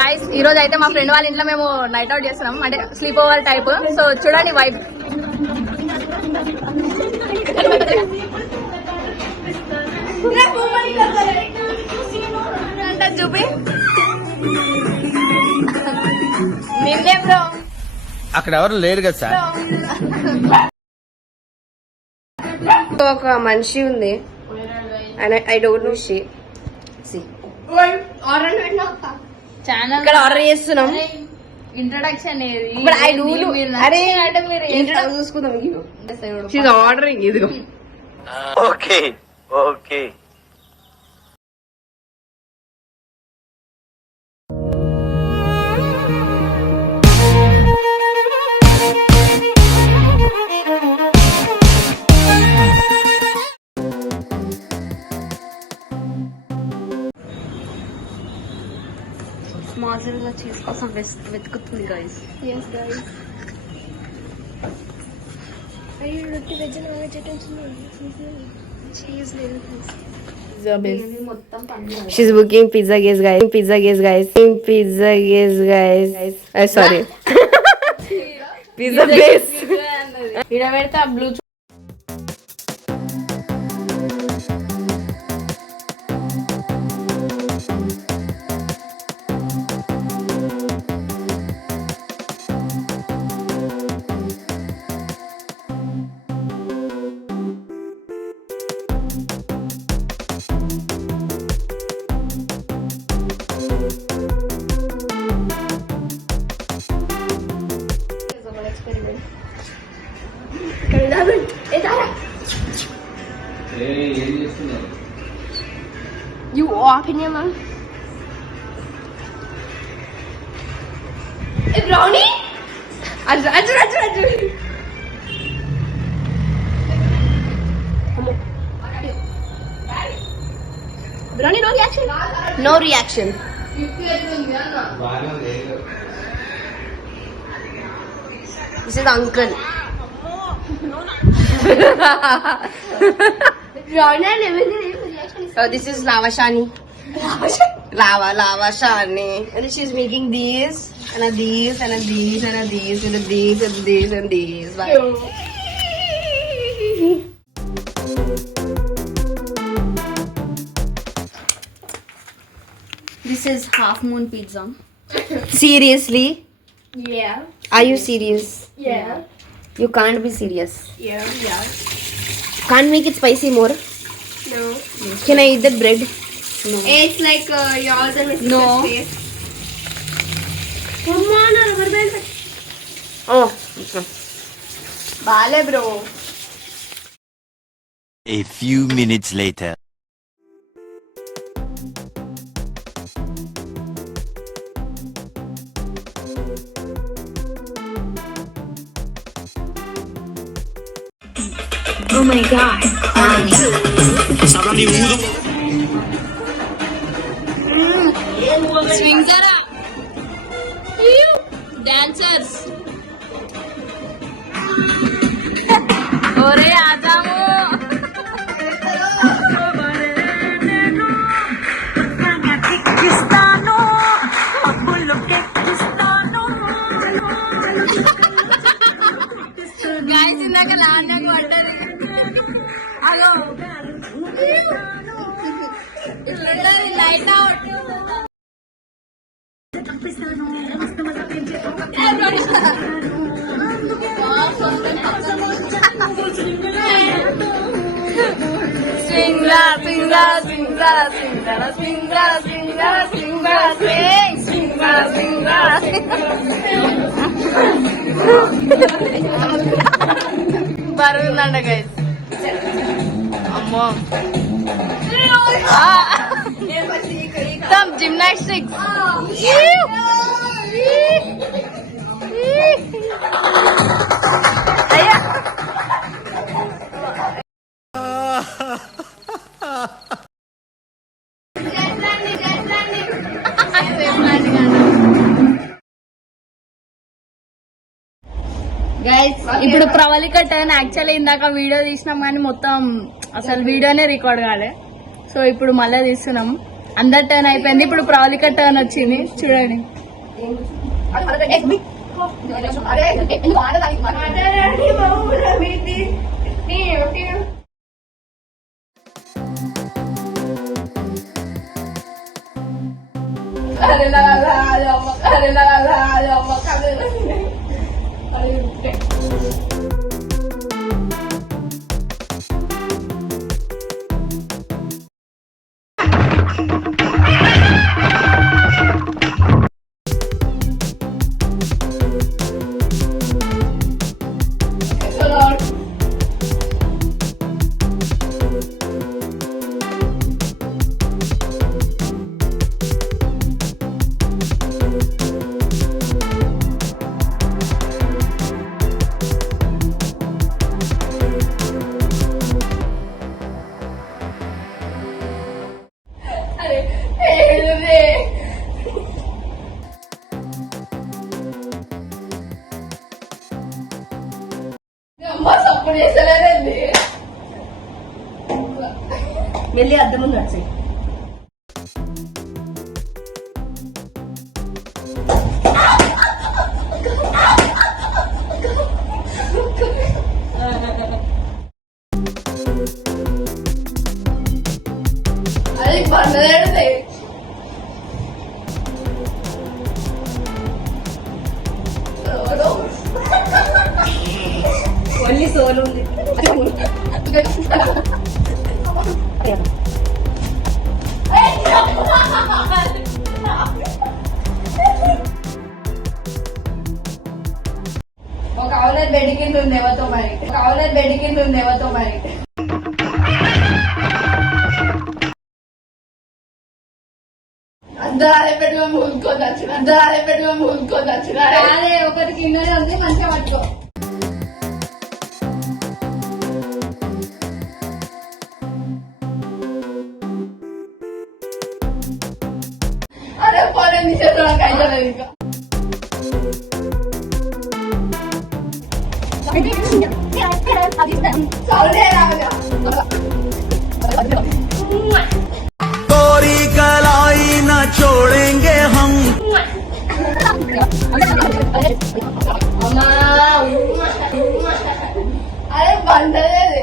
గాయస్ ఈ రోజు అయితే మా ఫ్రెండ్ వాళ్ళ ఇంట్లో మేము నైట్ అవుట్ చేస్తున్నాం, అంటే స్లీప్ ఓవర్ టైప్. సో చూడండి వైబ్. చూపి నిన్నే బ్రో, అక్కడ ఎవరు లేరు కదా సార్. ఒక మనిషి ఉంది, I don't know she. Channel ఇక్కడ ఆర్డర్ చేస్తున్నాం. ఇంట్రడక్షన్ అరే చూసుకుందాం. ఆర్డరింగ్ ఇదిగో. Okay okay. మాజరీలా చీజ్ కోసం వెతుకుతుంది guys. She's booking pizza guys. Sorry. Pizza base. ఇక్కడ పెడతా blue. You walk in your mouth. Hey, brownie? Raju. Brownie, no reaction? No reaction. This is uncle. Oh, this is Lava Shani. Lava Shani. And she's making these and these and these and these and these and these and these. This is half moon pizza. Seriously? Yeah. Are you serious? Yeah. You can't be serious. Yeah. Can't make it spicy more? No. Can I eat that bread? No. It's like yours and my sister's face. Come on, rubber band. Oh. Okay. Bale bro. A few minutes later. Oh my god. Swingzara. Dancers. Ore ajamu. Guys, ఇందాక లాండకు పడ్డది. Hello ఇట్లుంటది light out. బరువుందంట guys. అమ్మో gymnastics. అయ్యా guys ఇప్పుడు Pravalika turn. Actually ఇందాక video తీసినాం కానీ మొత్తం అసలు వీడియోనే రికార్డ్ కాలే. సో ఇప్పుడు మళ్ళీ తీస్తున్నాం. అందరి టర్న్ అయిపోయింది, ఇప్పుడు ప్రవళిక టర్న్ వచ్చింది. చూడండి. వెళ్ళి అద్దం ముందు నడిచి అది పండదే ఓన్లీ సోల్ ఉంది. ఒక అవునర్ బెడికింటుంది ఎవరితో మరి, ఒక అవునర్ బెడికింటుంది ఎవరితో మరి. అందరూ పెట్టుకొని మూసుకొని వచ్చిన, అందరూ పెట్టుకొని మూసుకొని వచ్చిన. అదే ఒకటి కిందనే ఉంది, మంచిగా పట్టుకో. అదే పని తీసేస్తున్నా కైలేదు ఇంకా. कोरी कलाई न छोड़ेंगे हम. అరే బండలేదు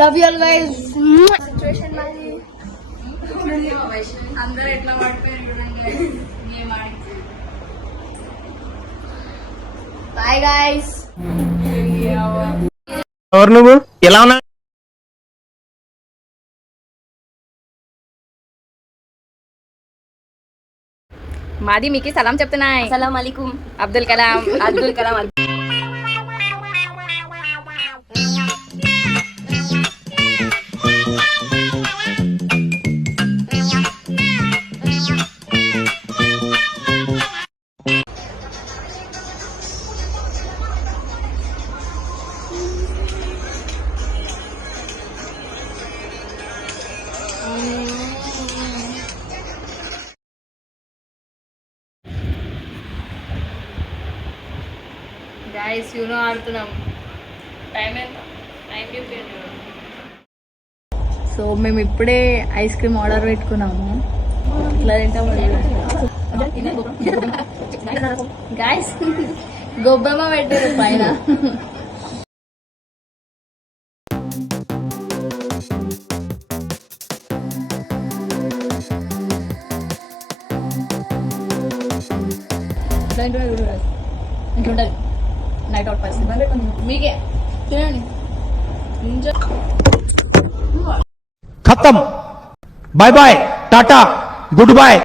లవ్ యూ ఆల్ గైస్. అందరూ ఎట్లా పడిపోయారు. Bye guys. ఎవరు నువ్వు? ఎలా ఉన్నా? మాది మీకు సలాం చెప్తున్నాయి. అస్సలాం అలైకుం. అబ్దుల్ కలాం. అబ్దుల్ కలాం. గైస్ యూనో ఆడుతున్నాం. టైం ఎంత? టైం చూపించండి. సో మేము ఇప్పుడే ఐస్ క్రీమ్ ఆర్డర్ పెట్టుకున్నాము. ఇట్లా తింటాం గైస్. గొబ్బెమ్మ పెట్టారు పైన. ఇంటుంటది నైట్ అవుట్ పరిస్థితి మీకే. చూడండి खत्म. बाय बाय, टाटा, गुड बाय.